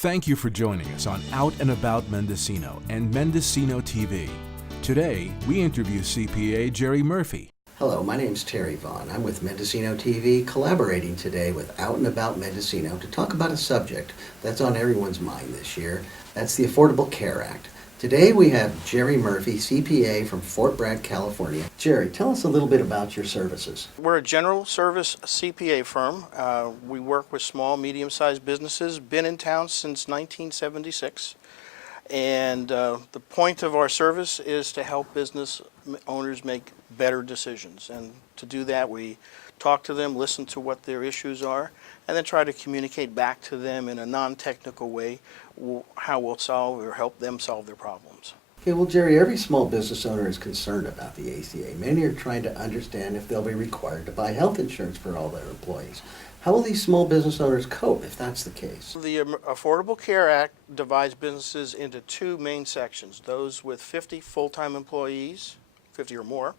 Thank you for joining us on Out and About Mendocino and Mendocino TV. Today, we interview CPA Jerry Murphy. Hello, my name's Terry Vaughn. I'm with Mendocino TV, collaborating today with Out and About Mendocino to talk about a subject that's on everyone's mind this year. That's the Affordable Care Act. Today we have Jerry Murphy, CPA from Fort Bragg, California. Jerry, tell us a little bit about your services. We're a general service CPA firm. We work with small, medium-sized businesses, been in town since 1976. And the point of our service is to help business owners make better decisions. And to do that, we talk to them, listen to what their issues are, and then try to communicate back to them in a non-technical way how we'll solve or help them solve their problems. Okay, well, Jerry, every small business owner is concerned about the ACA. Many are trying to understand if they'll be required to buy health insurance for all their employees. How will these small business owners cope if that's the case? The Affordable Care Act divides businesses into two main sections, those with 50 full-time employees, 50 or more,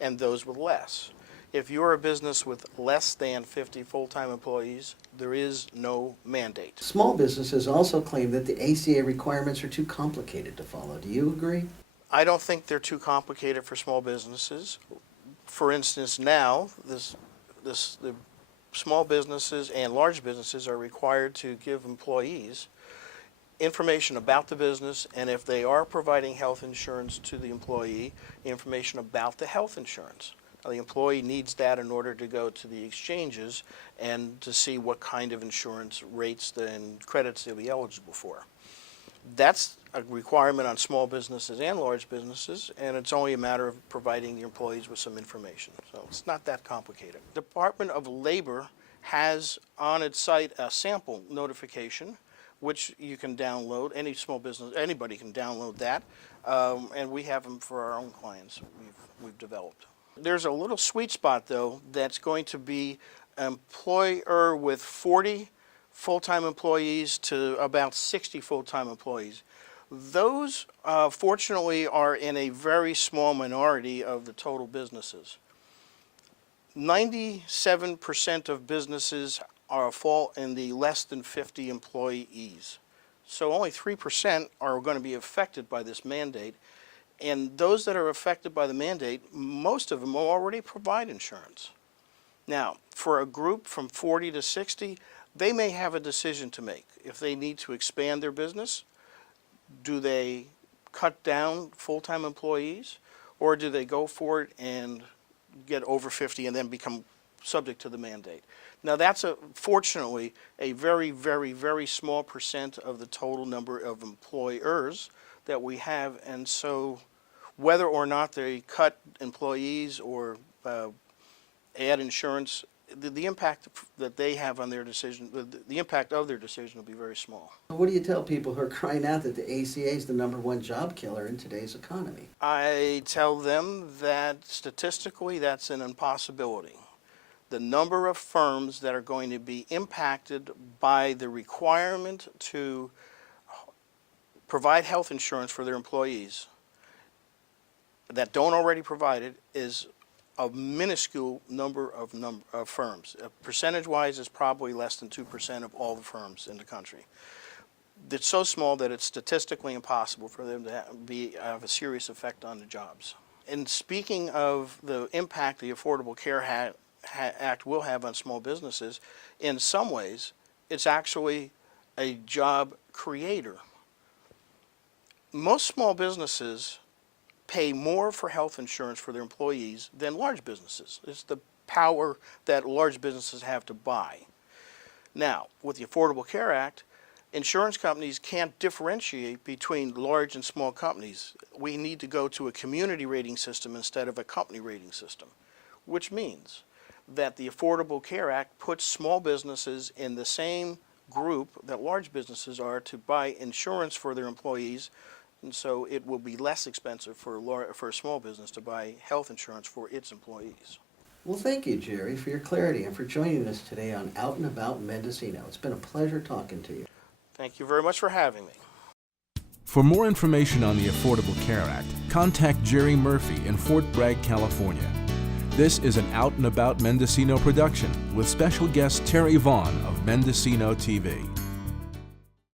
and those with less. If you're a business with less than 50 full-time employees, there is no mandate. Small businesses also claim that the ACA requirements are too complicated to follow. Do you agree? I don't think they're too complicated for small businesses. For instance, now, the small businesses and large businesses are required to give employees information about the business, and if they are providing health insurance to the employee, information about the health insurance. Now, the employee needs that in order to go to the exchanges and to see what kind of insurance rates and credits they'll be eligible for. That's a requirement on small businesses and large businesses, and it's only a matter of providing the employees with some information. So it's not that complicated. The Department of Labor has on its site a sample notification, which you can download. Any small business, anybody can download that, and we have them for our own clients we've developed. There's a little sweet spot, though, that's going to be an employer with 40 full-time employees to about 60 full-time employees. Those, fortunately, are in a very small minority of the total businesses. 97% of businesses fall in the less than 50 employees. So only 3% are going to be affected by this mandate. And those that are affected by the mandate, most of them will already provide insurance. Now, for a group from 40 to 60, they may have a decision to make. If they need to expand their business, do they cut down full-time employees, or do they go for it and get over 50 and then become subject to the mandate? Now, that's fortunately a very, very, very small percent of the total number of employers that we have, and so whether or not they cut employees or add insurance, the impact that they have on their decision, the impact of their decision will be very small. What do you tell people who are crying out that the ACA is the #1 job killer in today's economy? I tell them that statistically that's an impossibility. The number of firms that are going to be impacted by the requirement to provide health insurance for their employees that don't already provide it is a minuscule number of firms. Percentage-wise, it's probably less than 2% of all the firms in the country. It's so small that it's statistically impossible for them to have a serious effect on the jobs. And speaking of the impact the Affordable Care Act will have on small businesses, in some ways, it's actually a job creator. Most small businesses pay more for health insurance for their employees than large businesses. It's the power that large businesses have to buy. Now, with the Affordable Care Act, insurance companies can't differentiate between large and small companies. We need to go to a community rating system instead of a company rating system, which means that the Affordable Care Act puts small businesses in the same group that large businesses are to buy insurance for their employees, and so it will be less expensive for a small business to buy health insurance for its employees. Well, thank you, Jerry, for your clarity and for joining us today on Out and About Mendocino. It's been a pleasure talking to you. Thank you very much for having me. For more information on the Affordable Care Act, contact Jerry Murphy in Fort Bragg, California. This is an Out and About Mendocino production with special guest Terry Vaughn of Mendocino TV.